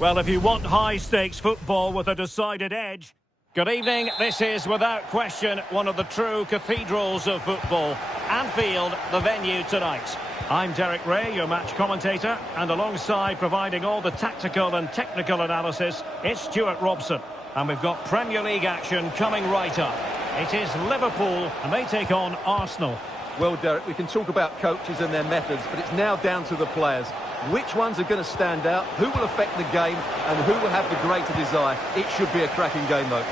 Well, if you want high-stakes football with a decided edge... Good evening, this is without question one of the true cathedrals of football. Anfield, the venue tonight. I'm Derek Ray, your match commentator, and alongside providing all the tactical and technical analysis, it's Stuart Robson. And we've got Premier League action coming right up. It is Liverpool, and they take on Arsenal. Well, Derek, we can talk about coaches and their methods, but it's now down to the players. Which ones are going to stand out, who will affect the game, and who will have the greater desire? It should be a cracking game, though.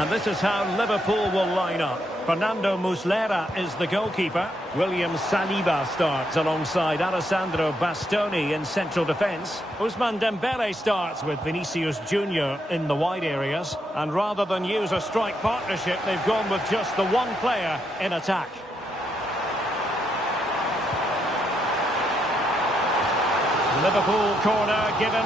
And this is how Liverpool will line up. Fernando Muslera is the goalkeeper. William Saliba starts alongside Alessandro Bastoni in central defence. Ousmane Dembele starts with Vinicius Junior in the wide areas. And rather than use a strike partnership, they've gone with just the one player in attack. Liverpool corner given.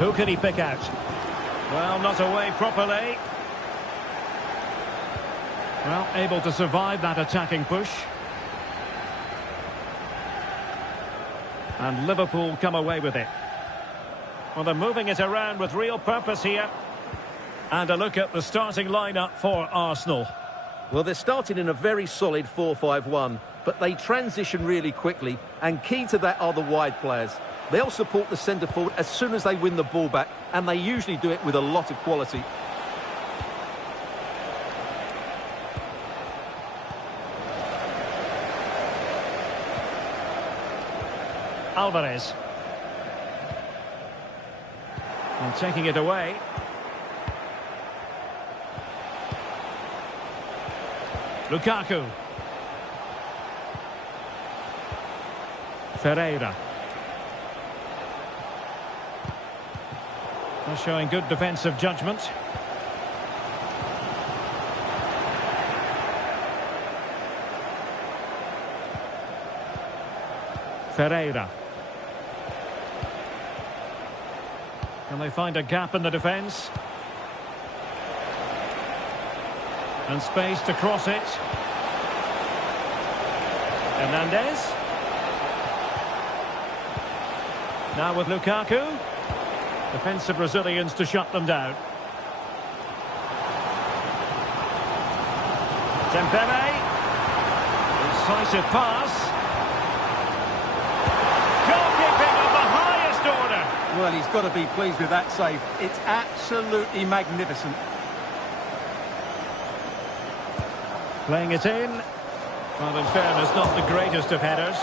Who can he pick out? Well, not away properly. Well, able to survive that attacking push. And Liverpool come away with it. Well, they're moving it around with real purpose here. And a look at the starting lineup for Arsenal. Well, they're starting in a very solid 4-5-1, but they transition really quickly, and key to that are the wide players. They'll support the centre forward as soon as they win the ball back, and they usually do it with a lot of quality. Alvarez. And taking it away. Lukaku. Ferreira. They're showing good defensive judgment. Ferreira. Can they find a gap in the defence? And space to cross it. Hernandez. Now with Lukaku. Defensive Brazilians to shut them down. Dembele. Incisive pass. Goalkeeping of the highest order. Well, he's got to be pleased with that save. It's absolutely magnificent. Playing it in. Well, in fairness, not the greatest of headers.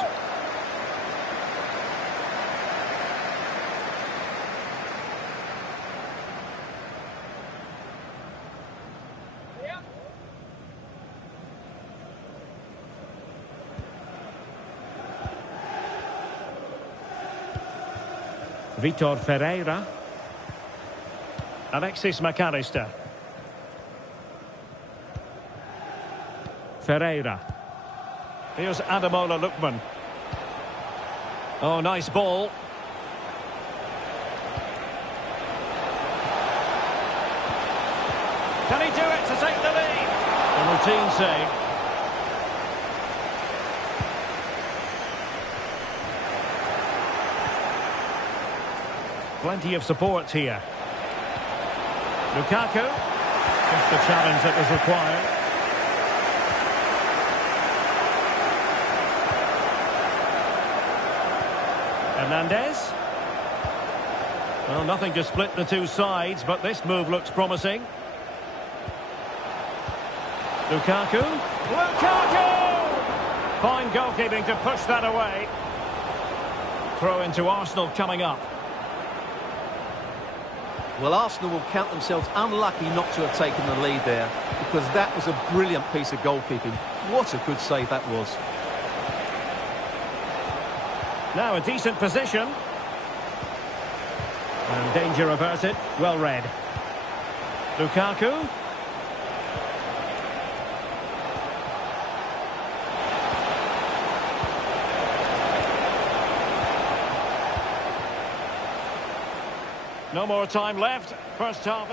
Vitor Ferreira. Alexis McAllister. Ferreira. Here's Ademola Lookman. Oh, nice ball. Can he do it to take the lead? A routine save. Plenty of support here. Lukaku. Just the challenge that was required. Hernandez. Well, nothing to split the two sides, but this move looks promising. Lukaku. Lukaku! Fine goalkeeping to push that away. Throw into Arsenal coming up. Well, Arsenal will count themselves unlucky not to have taken the lead there, because that was a brilliant piece of goalkeeping. What a good save that was. Now a decent position. And danger averted. Well read. Lukaku. No more time left. First half.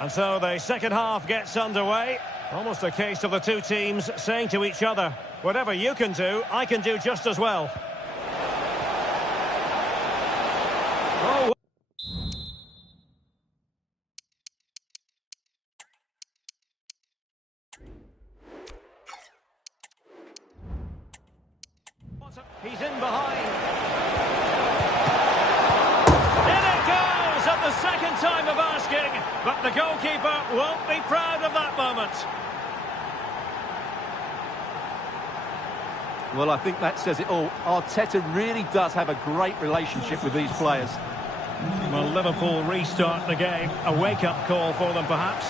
And so the second half gets underway. Almost a case of the two teams saying to each other, whatever you can do, I can do just as well. Oh. He's in behind. In it goes at the second time of asking, but the goalkeeper won't be proud of that moment. Well, I think that says it all. Arteta really does have a great relationship with these players. Well, Liverpool restart the game. A wake-up call for them, perhaps.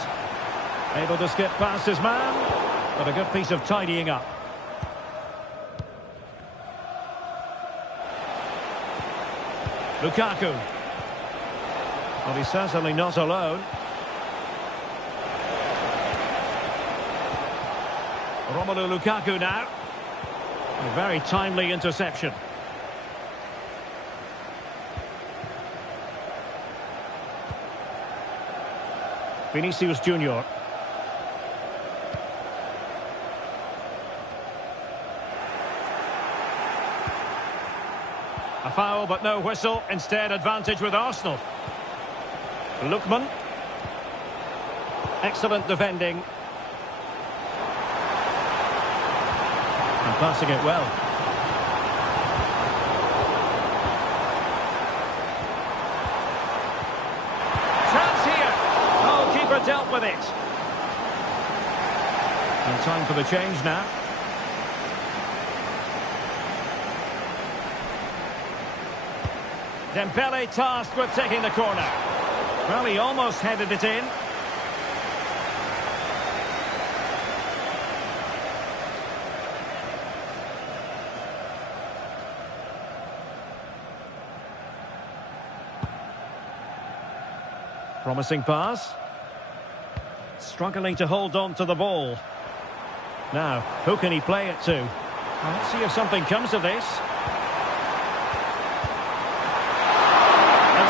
Able to skip past his man, but a good piece of tidying up. Lukaku. Well, he's certainly not alone. Romelu Lukaku now. A very timely interception. Vinicius Junior. A foul, but no whistle. Instead, advantage with Arsenal. Lookman. Excellent defending. And passing it well. Chance here. Oh, keeper dealt with it. And time for the change now. Dembele tasked with taking the corner. Well, he almost headed it in. Promising pass. Struggling to hold on to the ball. Now, who can he play it to? Let's see if something comes of this.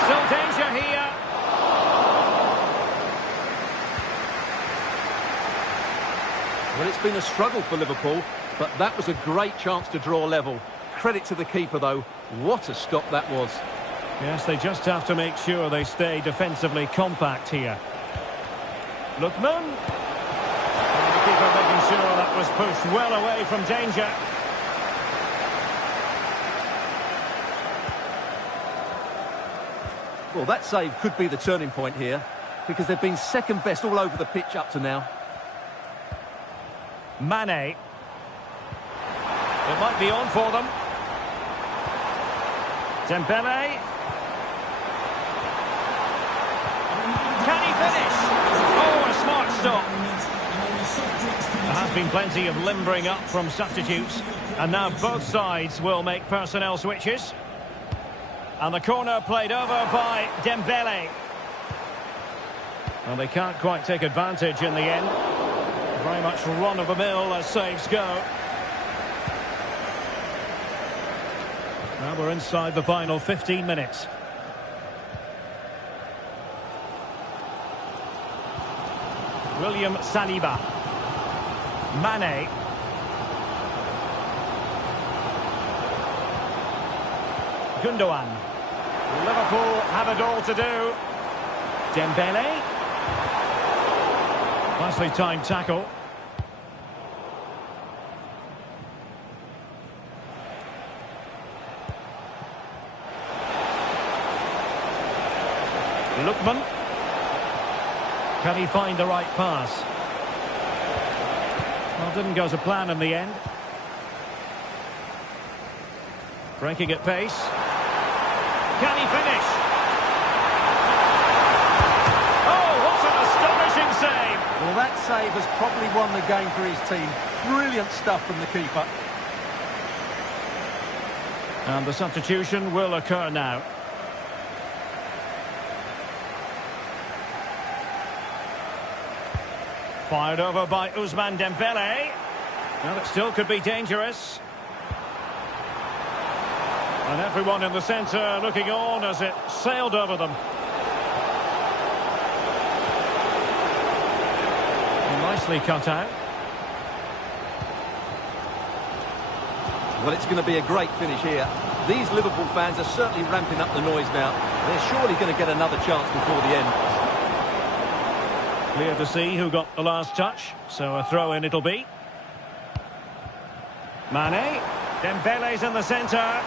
Still danger here. Well, it's been a struggle for Liverpool, but that was a great chance to draw level. Credit to the keeper, though. What a stop that was. Yes, they just have to make sure they stay defensively compact here. Lookman. And the keeper making sure that was pushed well away from danger. Well, that save could be the turning point here, because they've been second best all over the pitch up to now. Mane. It might be on for them. Dembele. Can he finish? Oh, a smart stop. There has been plenty of limbering up from substitutes, and now both sides will make personnel switches. And the corner played over by Dembele. Well, they can't quite take advantage in the end. Very much run-of-the-mill as saves go. Well, we're inside the final 15 minutes. William Saliba. Mane. Gundogan. Liverpool have it all to do. Dembele. Nicely timed tackle. Lookman. Can he find the right pass? Well, didn't go to plan in the end. Breaking at pace. Can he finish? Oh, what an astonishing save! Well, that save has probably won the game for his team. Brilliant stuff from the keeper. And the substitution will occur now. Fired over by Ousmane Dembele. Well, it still could be dangerous. And everyone in the centre looking on as it sailed over them. Nicely cut out. Well, it's going to be a great finish here. These Liverpool fans are certainly ramping up the noise now. They're surely going to get another chance before the end. Clear to see who got the last touch, so a throw-in it'll be. Mane. Dembele's in the centre.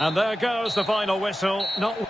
And there goes the final whistle. Not...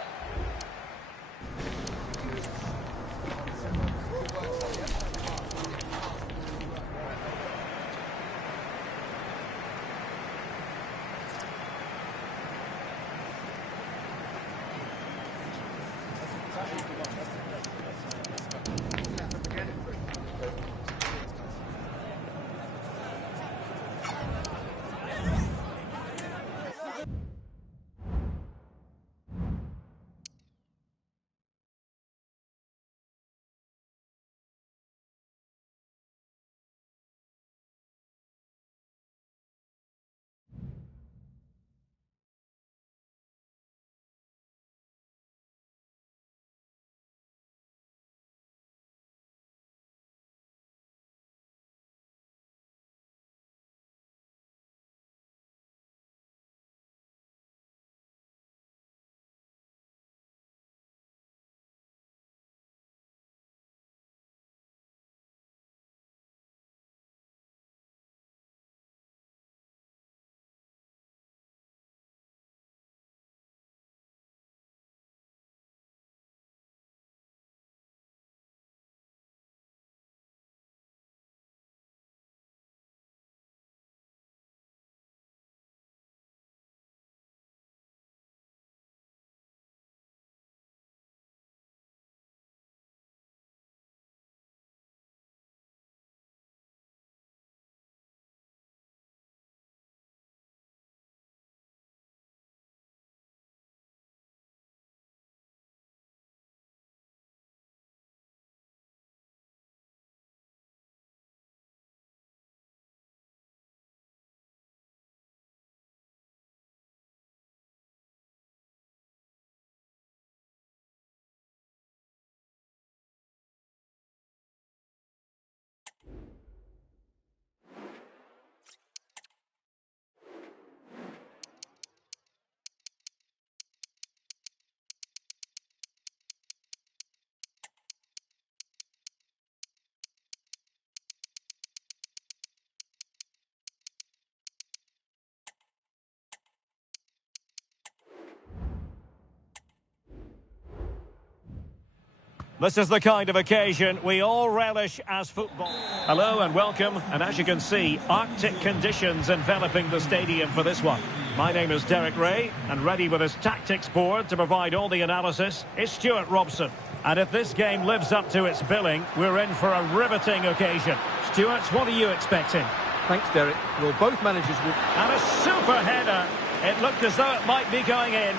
This is the kind of occasion we all relish as football. Hello and welcome, and as you can see, Arctic conditions enveloping the stadium for this one. My name is Derek Ray, and ready with his tactics board to provide all the analysis is Stuart Robson. And if this game lives up to its billing, we're in for a riveting occasion. Stuart, what are you expecting? Thanks, Derek. Well, both managers will... And a super header. It looked as though it might be going in.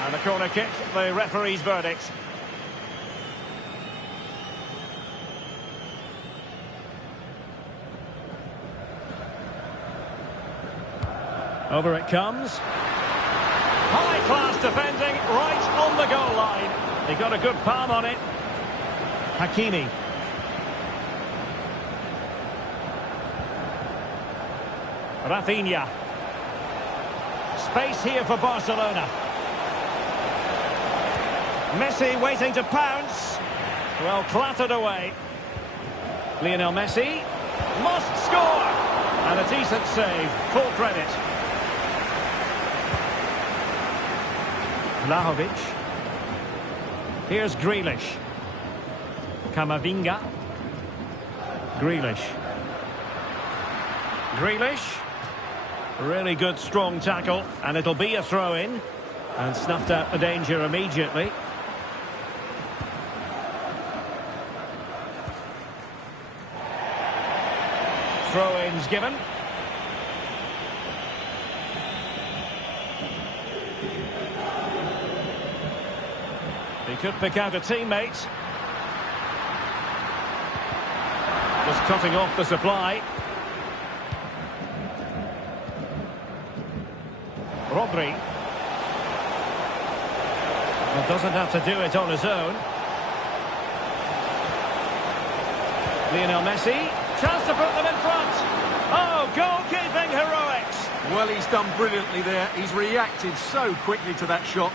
And a corner kick, the referee's verdict. Over it comes. High-class defending right on the goal line. He got a good palm on it. Hakimi. Rafinha. Space here for Barcelona. Messi waiting to pounce. Well, clattered away. Lionel Messi must score. And a decent save. Full credit. Vlahovic. Here's Grealish. Camavinga. Grealish. Grealish. Really good, strong tackle. And it'll be a throw-in. And snuffed out the danger immediately. Throw-ins given. He could pick out a teammate. Just cutting off the supply. Rodri. Well, doesn't have to do it on his own. Lionel Messi. Chance to put them in front. Oh, goalkeeping heroics. Well, he's done brilliantly there. He's reacted so quickly to that shot.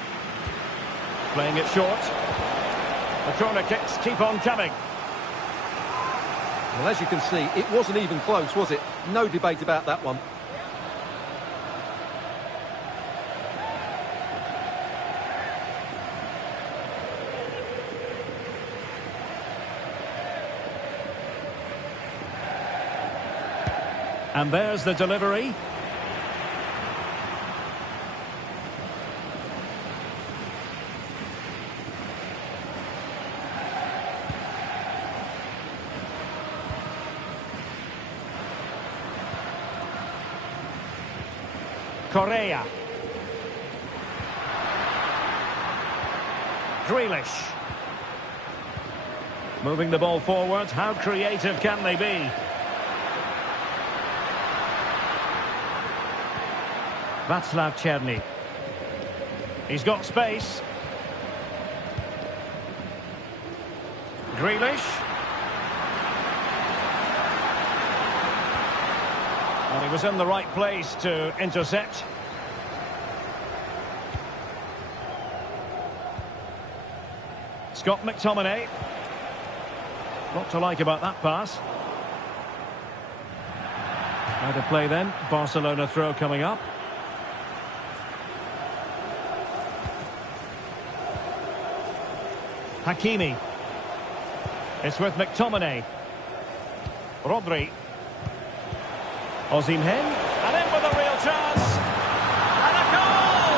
Playing it short. The corner kicks keep on coming. Well, as you can see, it wasn't even close, was it? No debate about that one. And there's the delivery. Correa. Grealish. Moving the ball forward. How creative can they be? Václav Černý. He's got space. Grealish. And he was in the right place to intercept. Scott McTominay. What to like about that pass. How to play then. Barcelona throw coming up. Hakimi. It's with McTominay. Rodri. Osimhen. And in with a real chance. And a goal!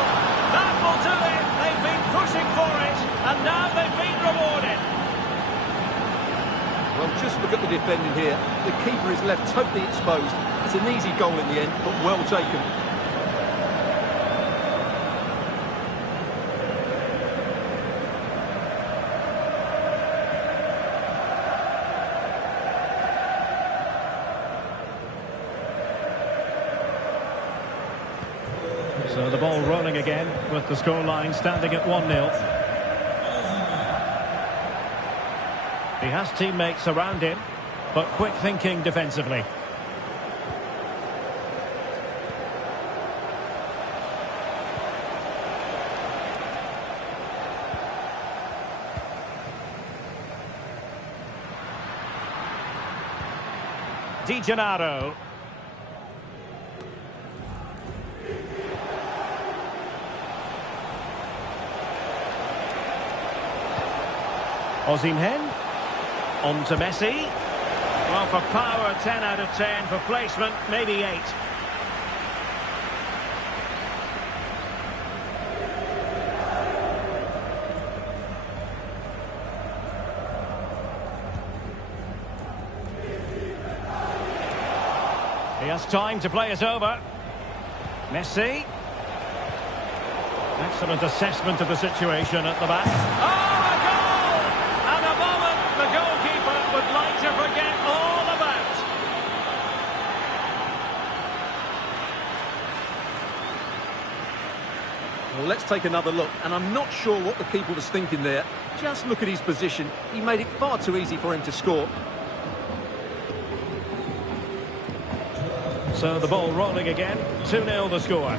That will do it. They've been pushing for it. And now they've been rewarded. Well, just look at the defending here. The keeper is left totally exposed. It's an easy goal in the end, but well taken. So the ball rolling again with the scoreline standing at 1-0. He has teammates around him, but quick thinking defensively. Di Gennaro. Osimhen. On to Messi. Well, for power, 10 out of 10. For placement, maybe 8. He has time to play it over. Messi. Excellent assessment of the situation at the back. Oh! The goalkeeper would like to forget all about. Well, let's take another look, and I'm not sure what the keeper was thinking there. Just look at his position. He made it far too easy for him to score. So the ball rolling again. 2-0 the score.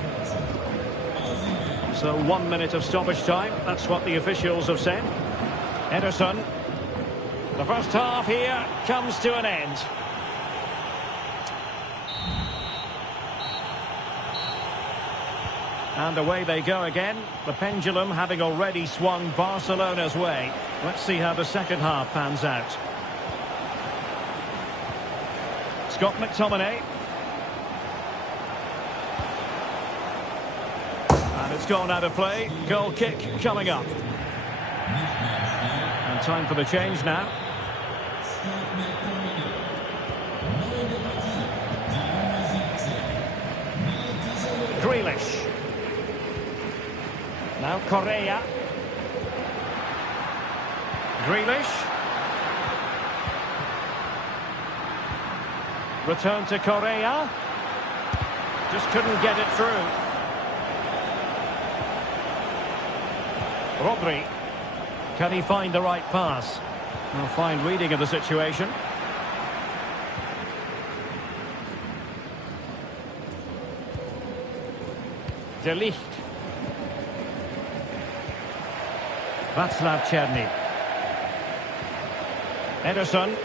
So 1 minute of stoppage time. That's what the officials have said. Ederson. The first half here comes to an end. And away they go again. The pendulum having already swung Barcelona's way. Let's see how the second half pans out. Scott McTominay. And it's gone out of play. Goal kick coming up. And time for the change now. Grealish. Now Correa. Grealish. Return to Correa. Just couldn't get it through. Rodri. Can he find the right pass? Well, fine reading of the situation. De Ligt. Václav Černý. Ederson.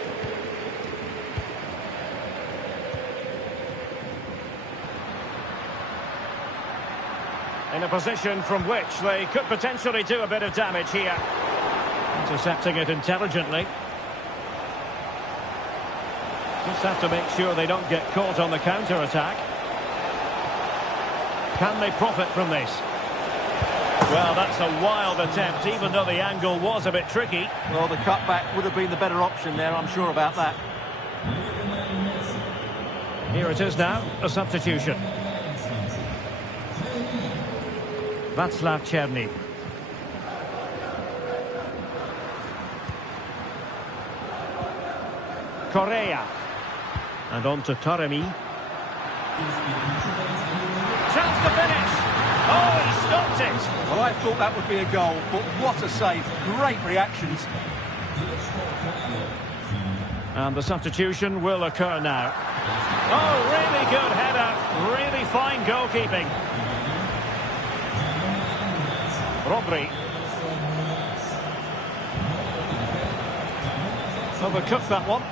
In a position from which they could potentially do a bit of damage here. Intercepting it intelligently. Just have to make sure they don't get caught on the counter-attack. Can they profit from this? Well, that's a wild attempt, even though the angle was a bit tricky. Well, the cutback would have been the better option there, I'm sure about that. Here it is now, a substitution. Václav Černý. Correa. And on to Taremi. Chance to finish. Oh, he stopped it. Well, I thought that would be a goal, but what a save. Great reactions. And the substitution will occur now. Oh, really good header. Really fine goalkeeping. Rodri. Overcooked that one.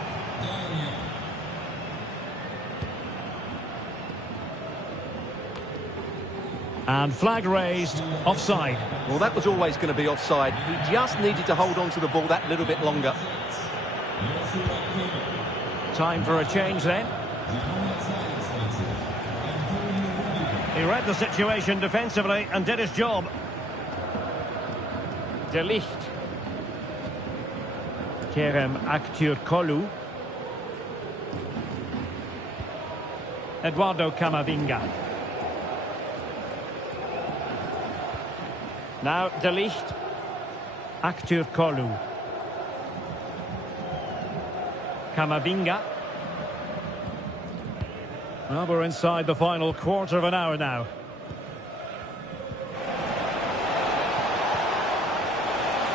And flag raised, offside. Well, that was always going to be offside. He just needed to hold on to the ball that little bit longer. Time for a change then. He read the situation defensively and did his job. De Ligt. Kerem Aktürkoğlu. Eduardo Camavinga. Now De Ligt. Aktürkoğlu. Camavinga. Well, we're inside the final quarter of an hour now.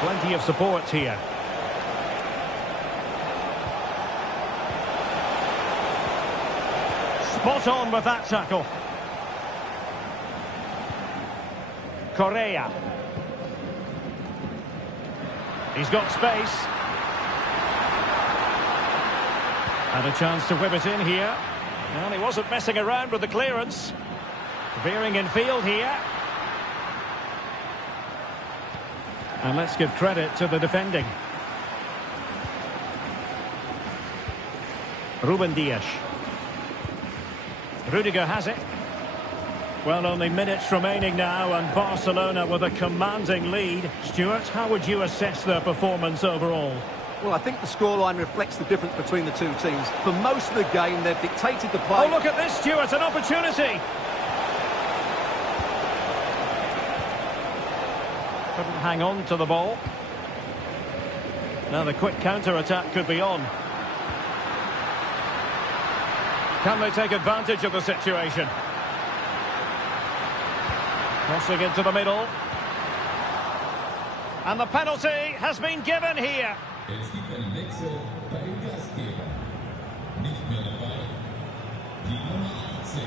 Plenty of support here. Spot on with that tackle. Correa. He's got space. And a chance to whip it in here. Well, he wasn't messing around with the clearance. Veering in field here. And let's give credit to the defending. Ruben Dias. Rudiger has it. Well, only minutes remaining now, and Barcelona with a commanding lead. Stuart, how would you assess their performance overall? Well, I think the scoreline reflects the difference between the two teams. For most of the game, they've dictated the play. Oh, look at this, Stuart, an opportunity! Couldn't hang on to the ball. Now the quick counter-attack could be on. Can they take advantage of the situation? Crossing into the middle. And the penalty has been given here. Es gibt einen Wechsel bei den Gastgebern. Nicht mehr dabei. Die Nummer 18,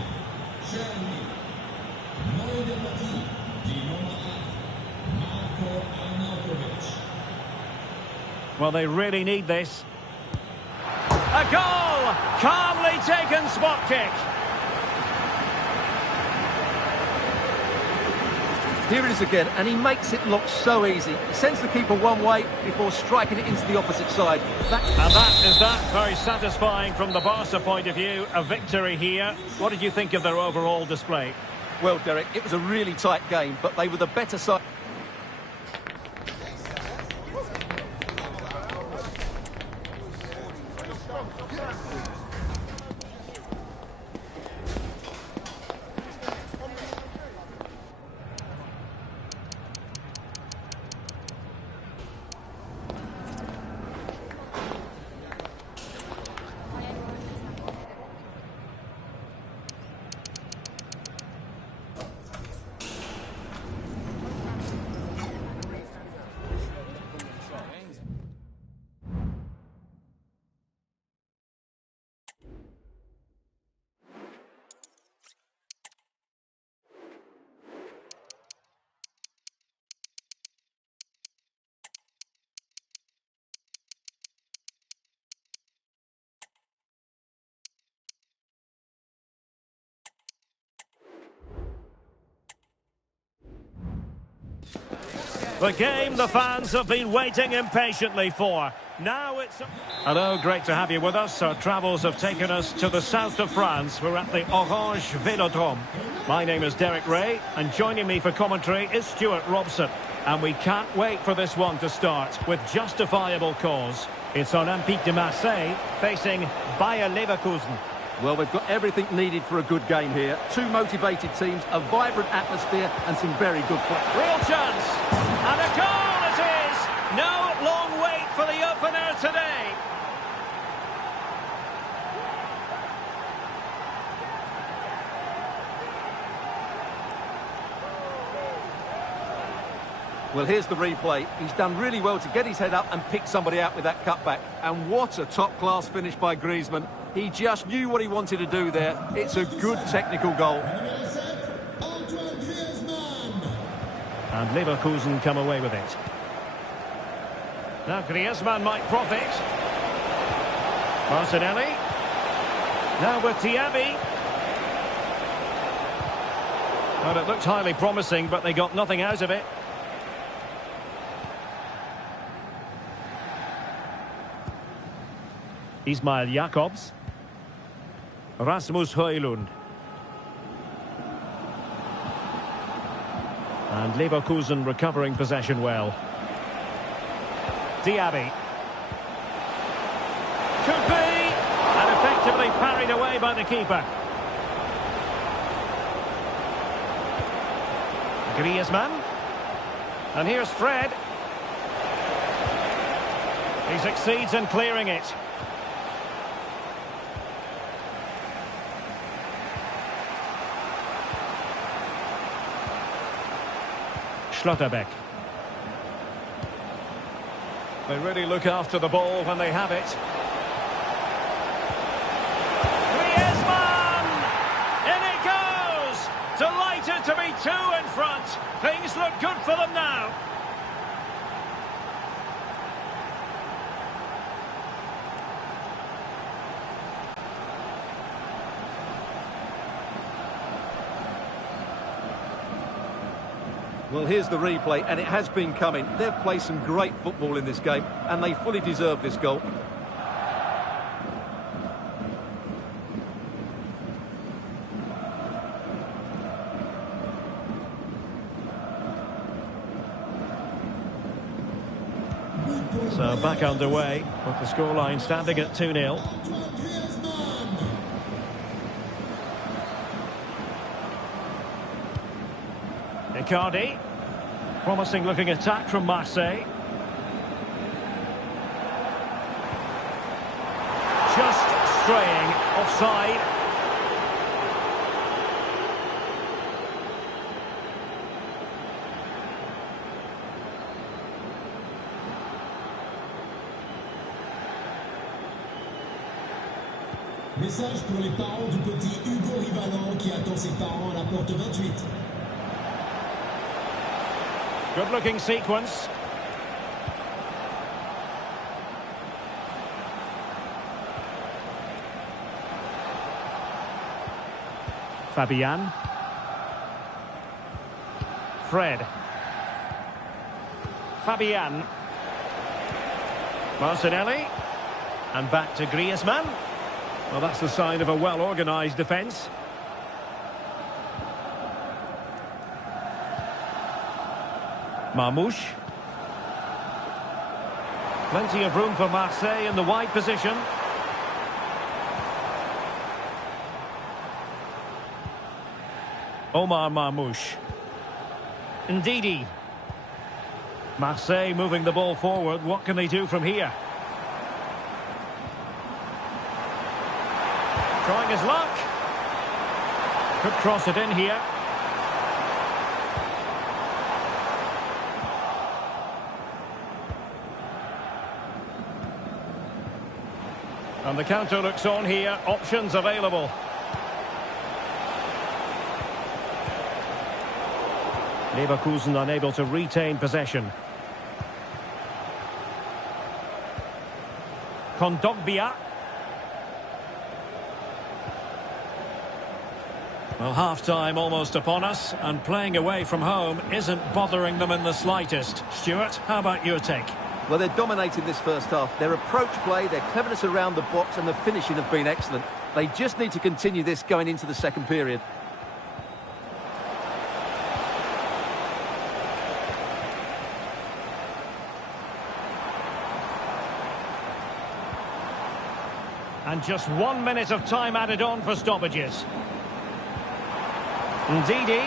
Jeremy. Neu der Partie, die Nummer 8, Marko Arnautovic. Well, they really need this. A goal! Calmly taken spot kick. Here it is again, and he makes it look so easy. He sends the keeper one way before striking it into the opposite side. And that is that. Very satisfying from the Barca point of view. A victory here. What did you think of their overall display? Well, Derek, it was a really tight game, but they were the better side. The game the fans have been waiting impatiently for. Now it's... Hello, great to have you with us. Our travels have taken us to the south of France. We're at the Orange Vélodrome. My name is Derek Ray, and joining me for commentary is Stuart Robson. And we can't wait for this one to start with justifiable cause. It's Olympique de Marseille facing Bayer Leverkusen. Well, they've got everything needed for a good game here. Two motivated teams, a vibrant atmosphere, and some very good play. Real chance. And a goal it is. No long wait for the opener today. Well, here's the replay. He's done really well to get his head up and pick somebody out with that cutback. And what a top-class finish by Griezmann. He just knew what he wanted to do there. It's a good technical goal. And Leverkusen come away with it. Now Griezmann might profit. Martinelli. Now with Diaby. Well, it looked highly promising, but they got nothing out of it. Ismail Jakobs. Rasmus Højlund. And Leverkusen recovering possession well. Diaby. Could be! And effectively parried away by the keeper. Griezmann. And here's Fred. He succeeds in clearing it. Schlotterbeck. They really look after the ball when they have it. Griezmann! In it goes! Delighted to be two in front. Things look good for them now. Well, here's the replay, and it has been coming. They've played some great football in this game, and they fully deserve this goal. So back underway, with the scoreline standing at 2-0. Icardi. Promising looking attack from Marseille. Just straying offside. Message pour les parents du petit Hugo Rivalan qui attend ses parents à la porte 28. Good looking sequence. Fabian. Fred. Fabian. Martinelli. And back to Griezmann. Well, that's the sign of a well-organised defence. Marmouche. Plenty of room for Marseille in the wide position. Omar Marmouche. Ndidi. Marseille moving the ball forward. What can they do from here? Trying his luck. Could cross it in here. And the counter looks on here. Options available. Leverkusen unable to retain possession. Kondogbia. Well, half-time almost upon us, and playing away from home isn't bothering them in the slightest. Stuart, how about your take? Well, they're dominating this first half. Their approach play, their cleverness around the box and the finishing have been excellent. They just need to continue this going into the second period. And just 1 minute of time added on for stoppages. Ndidi.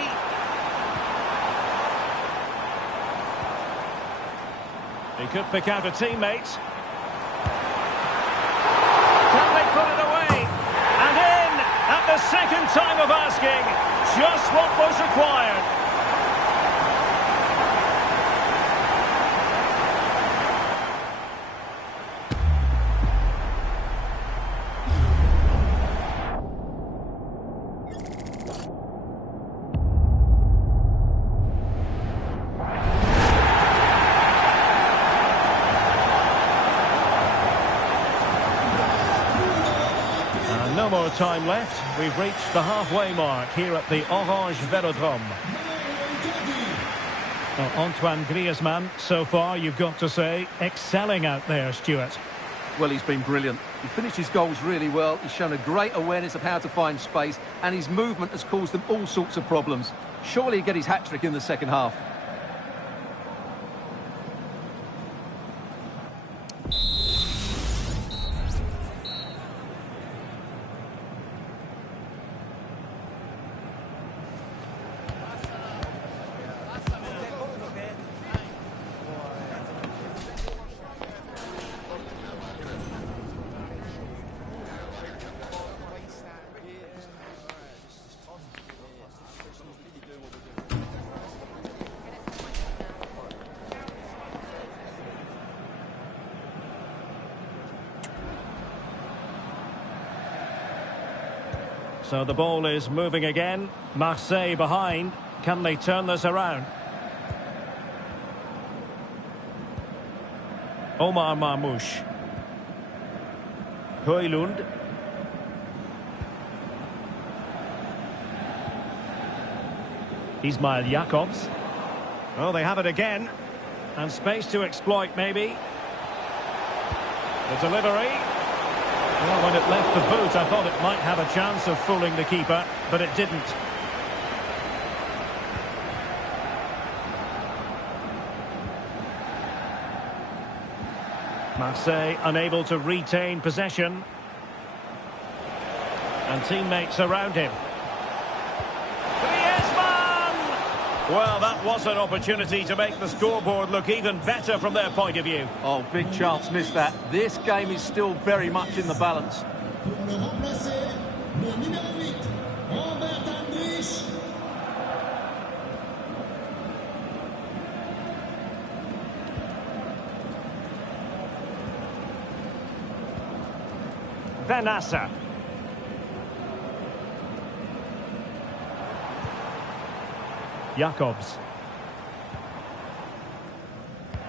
He could pick out a teammate. Can they put it away? And in at the second time of asking. Just what was required. No more time left. We've reached the halfway mark here at the Orange Velodrome. Well, Antoine Griezmann, so far, you've got to say, excelling out there, Stuart. Well, he's been brilliant. He finished his goals really well. He's shown a great awareness of how to find space, and his movement has caused them all sorts of problems. Surely he'll get his hat-trick in the second half. So the ball is moving again. Marseille behind. Can they turn this around? Omar Marmouche. Højlund. Ismail Jakobs. Oh, they have it again. And space to exploit, maybe. The delivery. Well, when it left the boot, I thought it might have a chance of fooling the keeper, but it didn't. Marseille unable to retain possession. And teammates around him. Well, that was an opportunity to make the scoreboard look even better from their point of view. Oh, big chance missed that. This game is still very much in the balance. Pour le remplacer, le numéro 8, Robert Andrich. Benassa. Jacobs.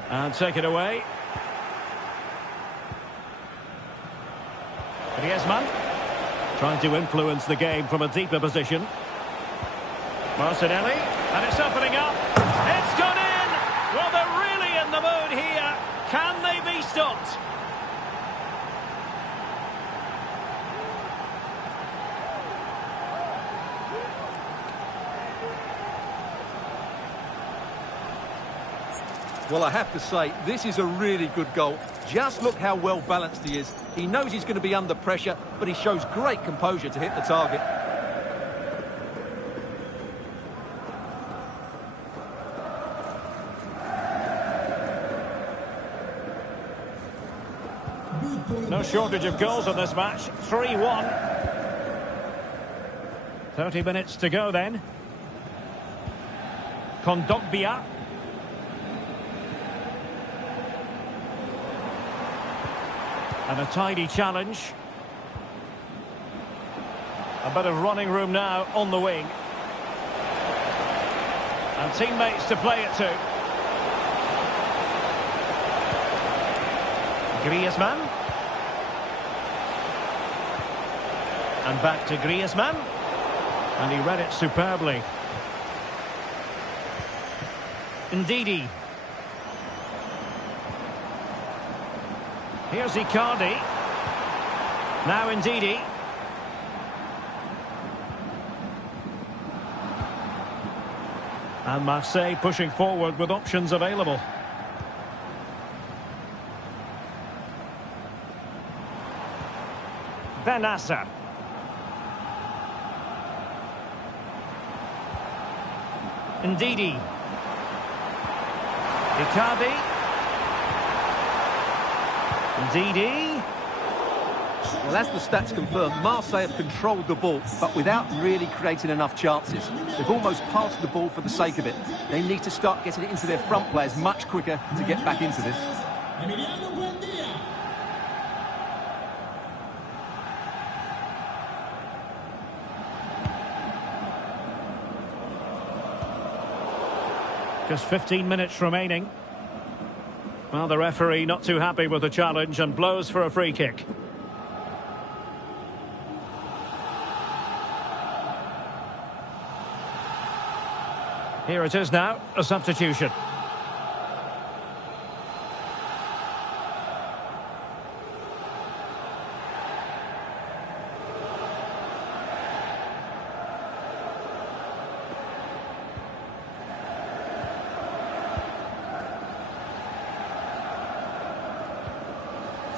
And take it away. Griezmann. Trying to influence the game from a deeper position. Martinelli. And it's opening up. It's gone in! Well, they're really in the mood here. Can they be stopped? Well, I have to say, this is a really good goal. Just look how well balanced he is. He knows he's going to be under pressure, but he shows great composure to hit the target. No shortage of goals in this match. 3-1. 30 minutes to go then. Kondogbia. And a tidy challenge. A bit of running room now on the wing. And teammates to play it to. Griezmann. And back to Griezmann. And he read it superbly. Ndidi. Here's Icardi. Now Ndidi. And Marseille pushing forward with options available. Benassa. Ndidi. Icardi. Ndidi. Well, as the stats confirm, Marseille have controlled the ball, but without really creating enough chances. They've almost passed the ball for the sake of it. They need to start getting it into their front players much quicker to get back into this. Just 15 minutes remaining. Well, the referee not too happy with the challenge and blows for a free kick. Here it is now, a substitution.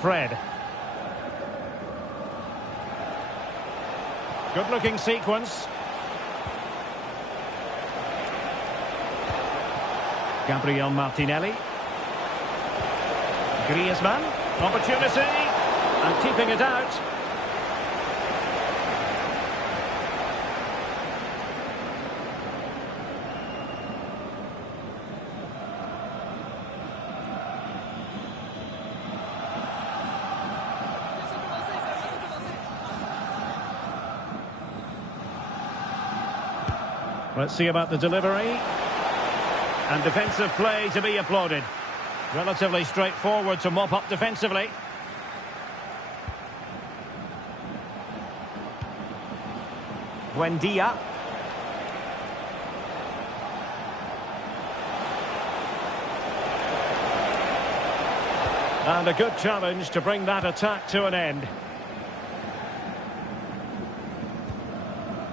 Fred. Good-looking sequence. Gabriel Martinelli. Griezmann. Opportunity. And keeping it out. Let's see about the delivery. And defensive play to be applauded. Relatively straightforward to mop up defensively. Buendia. And a good challenge to bring that attack to an end.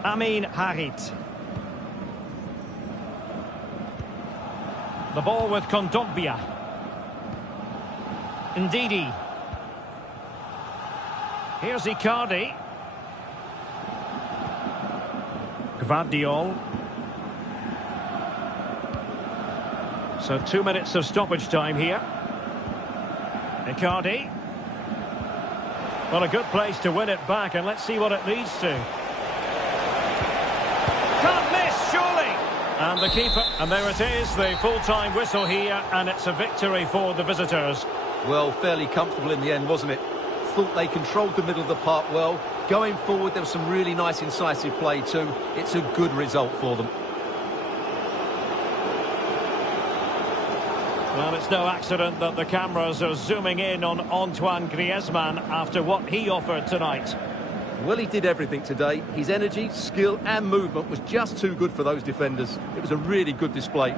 Amin Harit. The ball with Kondogbia. Ndidi. Here's Icardi. Gvardiol. So 2 minutes of stoppage time here. Icardi. Well, a good place to win it back, and let's see what it leads to. Can't miss, surely! And the keeper, and there it is, the full-time whistle here, and it's a victory for the visitors. Well, fairly comfortable in the end, wasn't it? Thought they controlled the middle of the park well. Going forward, there was some really nice incisive play too. It's a good result for them. Well, it's no accident that the cameras are zooming in on Antoine Griezmann after what he offered tonight. Well, he did everything today. His energy, skill and movement was just too good for those defenders. It was a really good display.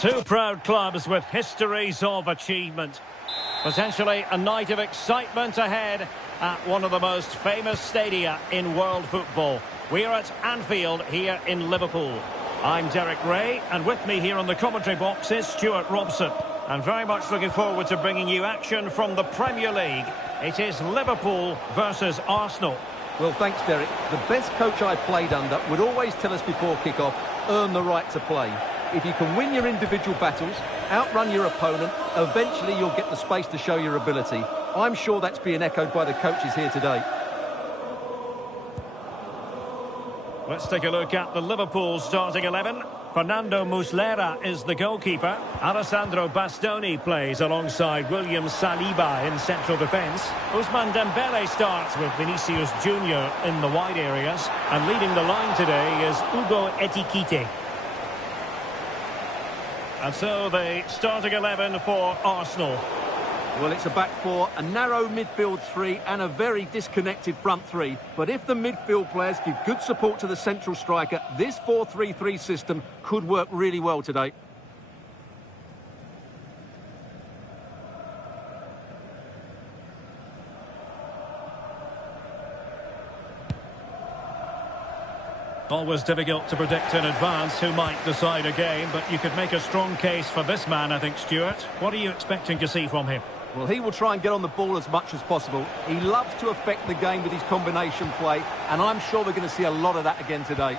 Two proud clubs with histories of achievement. Potentially a night of excitement ahead at one of the most famous stadia in world football. We're at Anfield here in Liverpool. I'm Derek Ray, and with me here on the commentary box is Stuart Robson. I'm very much looking forward to bringing you action from the Premier League. It is Liverpool versus Arsenal. Well, thanks, Derek. The best coach I played under would always tell us before kick-off, earn the right to play. If you can win your individual battles, outrun your opponent, eventually you'll get the space to show your ability. I'm sure that's being echoed by the coaches here today. Let's take a look at the Liverpool starting 11. Fernando Muslera is the goalkeeper. Alessandro Bastoni plays alongside William Saliba in central defence. Ousmane Dembele starts with Vinicius Junior in the wide areas. And leading the line today is Hugo Ekitike. And so the starting 11 for Arsenal. Well, it's a back four, a narrow midfield three and a very disconnected front three. But if the midfield players give good support to the central striker, this 4-3-3 system could work really well today. Always difficult to predict in advance who might decide a game, but you could make a strong case for this man, I think, Stuart. What are you expecting to see from him? Well, he will try and get on the ball as much as possible. He loves to affect the game with his combination play, and I'm sure we're going to see a lot of that again today.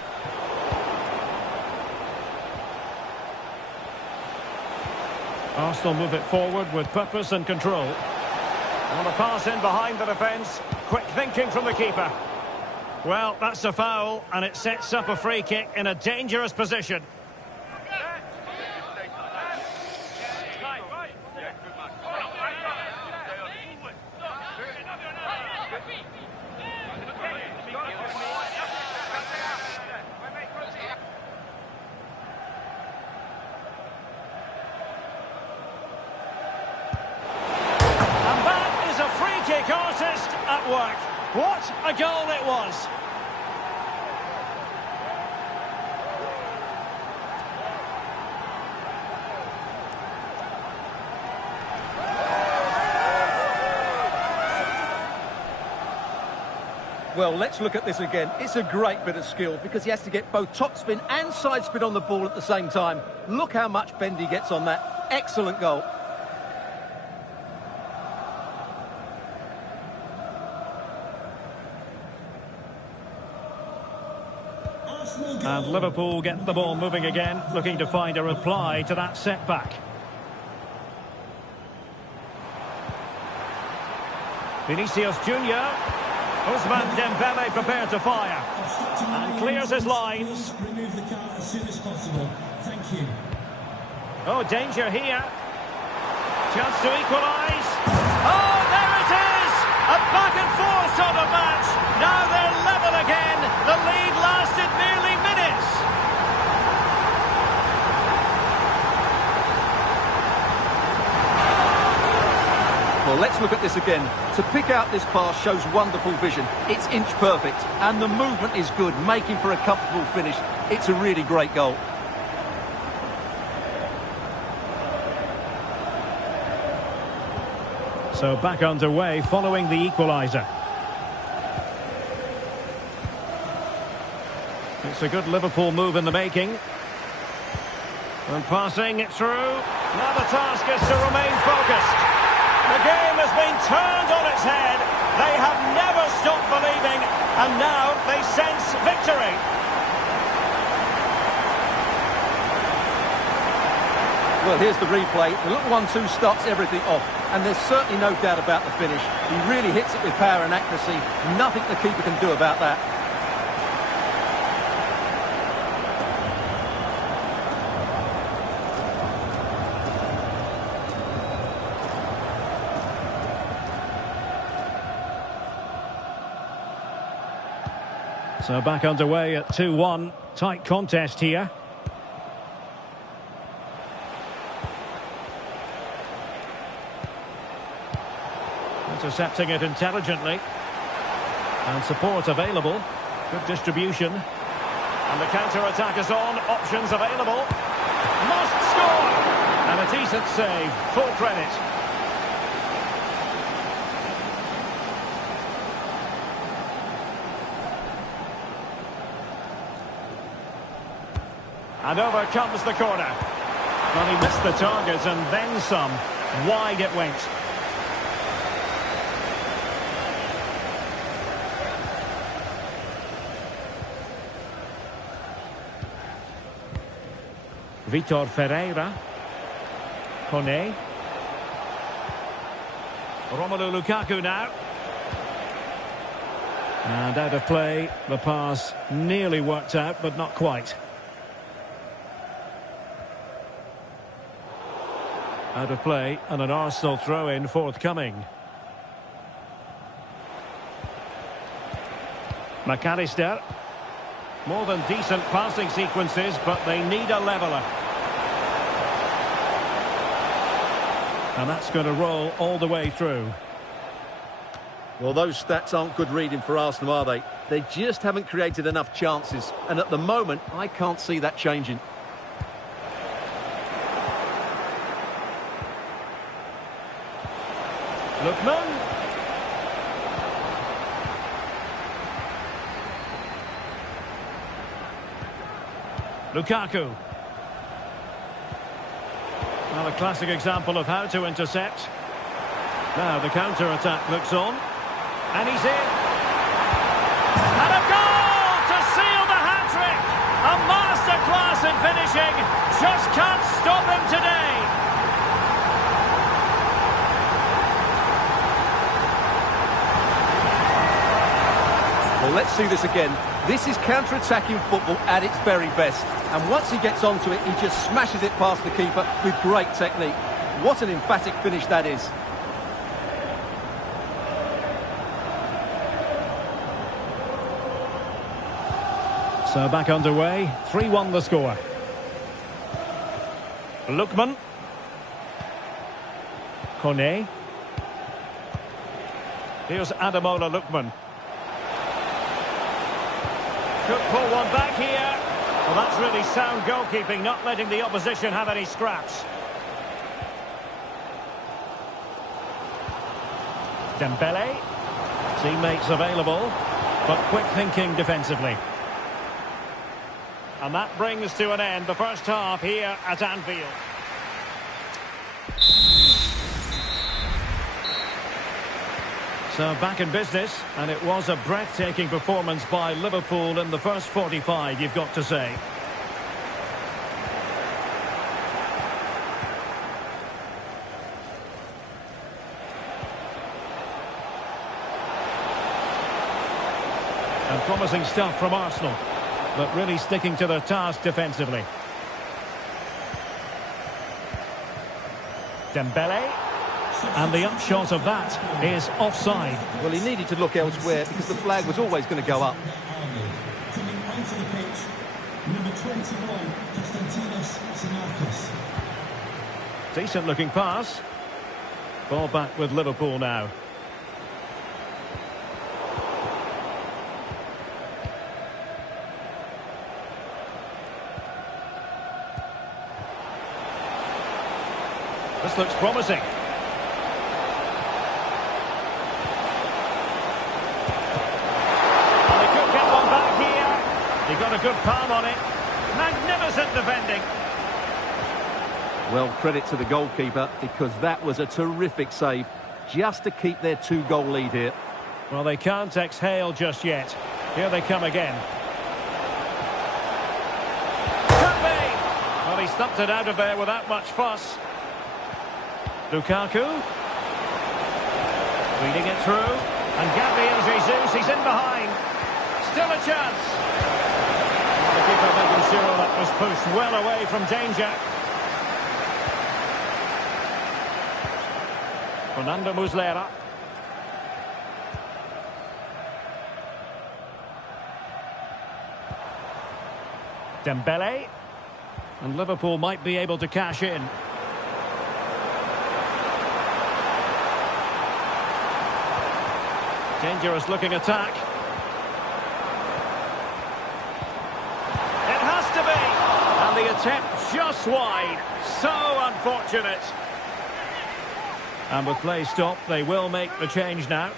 Arsenal move it forward with purpose and control. And a pass in behind the defence. Quick thinking from the keeper. Well, that's a foul, and it sets up a free kick in a dangerous position. And that is a free kick artist at work. What a goal it was! Well, let's look at this again. It's a great bit of skill because he has to get both topspin and side spin on the ball at the same time. Look how much bend he gets on that. Excellent goal. And Liverpool get the ball moving again, looking to find a reply to that setback. Vinicius Junior. Ousmane Dembele prepared to fire. And clears his lines. Remove the car as soon as possible. Thank you. Oh, danger here. Chance to equalise. Oh, there it is! A back and forth sort of match. Now they're level again. The lead lasted merely minutes. Well, let's look at this again. To pick out this pass shows wonderful vision. It's inch perfect, and the movement is good, making for a comfortable finish. It's a really great goal. So back underway following the equaliser. It's a good Liverpool move in the making. And passing it through. Now the task is to remain focused. The game has been turned on its head. They have never stopped believing, and now they sense victory. Well, here's the replay. The little 1-2 starts everything off, and there's certainly no doubt about the finish. He really hits it with power and accuracy. Nothing the keeper can do about that. So back underway at 2-1. Tight contest here. Intercepting it intelligently. And support available. Good distribution. And the counter-attack is on. Options available. Must score! Decent save, full credit. And over comes the corner. Well, he missed the target and then some. Wide it went. Vitor Ferreira. Kone. Romelu Lukaku now. And out of play, the pass nearly worked out, but not quite. Out of play, and an Arsenal throw-in forthcoming. McAllister. More than decent passing sequences, but they need a leveller. And that's going to roll all the way through. Well, those stats aren't good reading for Arsenal, are they? They just haven't created enough chances. And at the moment, I can't see that changing. Lookman. Lukaku. Well, a classic example of how to intercept. Now the counter-attack looks on. And he's in. And a goal to seal the hat-trick! A masterclass in finishing. Just can't stop him today. Well, let's see this again. This is counter-attacking football at its very best. And once he gets onto it, he just smashes it past the keeper with great technique. What an emphatic finish that is. So back underway, 3-1 the score. Lookman. Kone. Here's Ademola Lookman. Could pull one back here. Well, that's really sound goalkeeping, not letting the opposition have any scraps. Dembele. Teammates available, but quick thinking defensively. And that brings to an end the first half here at Anfield. So back in business, and it was a breathtaking performance by Liverpool in the first 45, you've got to say. And promising stuff from Arsenal, but really sticking to their task defensively. Dembele. And the upshot of that is offside. Well, he needed to look elsewhere because the flag was always going to go up. Coming onto the pitch, number 21, Konstantinos. Decent looking pass. Ball back with Liverpool now. This looks promising. He got a good palm on it. Magnificent defending. Well, credit to the goalkeeper because that was a terrific save just to keep their 2-goal lead here. Well, they can't exhale just yet. Here they come again. Could be! Well, he stumped it out of there without much fuss. Lukaku. Reading it through. And Gabriel Jesus, he's in behind. Still a chance. The keeper making sure that was pushed well away from danger. Fernando Muslera. Dembele. And Liverpool might be able to cash in. Dangerous looking attack. Tipped just wide. So unfortunate. And with play stopped, they will make the change now.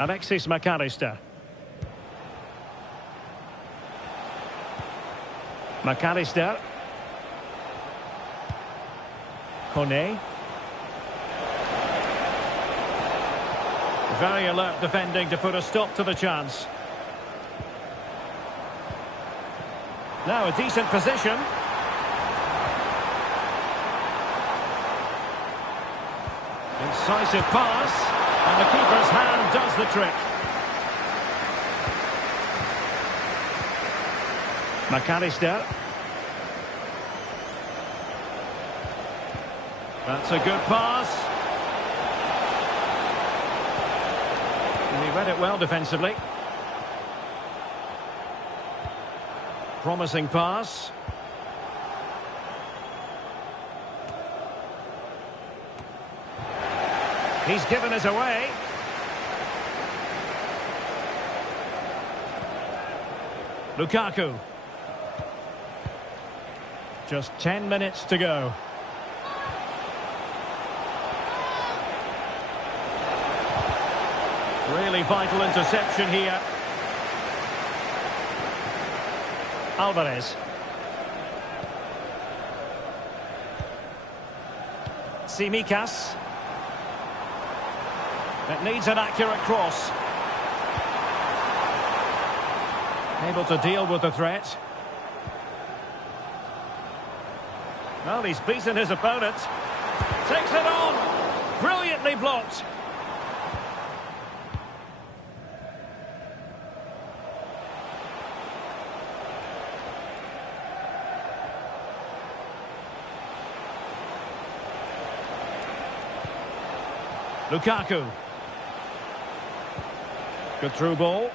Alexis McAllister. McAllister. Kone. Very alert defending to put a stop to the chance. Now a decent position. Incisive pass. And the keeper's hand does the trick. McAllister. That's a good pass. And he read it well defensively. Promising pass. He's given us away. Lukaku. Just 10 minutes to go. Really vital interception here. Alvarez. Tsimikas. It needs an accurate cross. Able to deal with the threat. Well, he's beaten his opponent. Takes it on. Brilliantly blocked. Lukaku. Good through ball.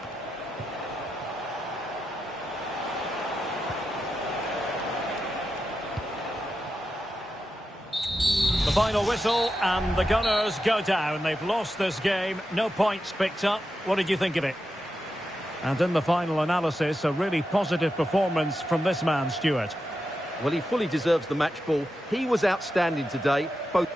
The final whistle and the Gunners go down. They've lost this game. No points picked up. What did you think of it? And in the final analysis, a really positive performance from this man, Stuart. Well, he fully deserves the match ball. He was outstanding today. Both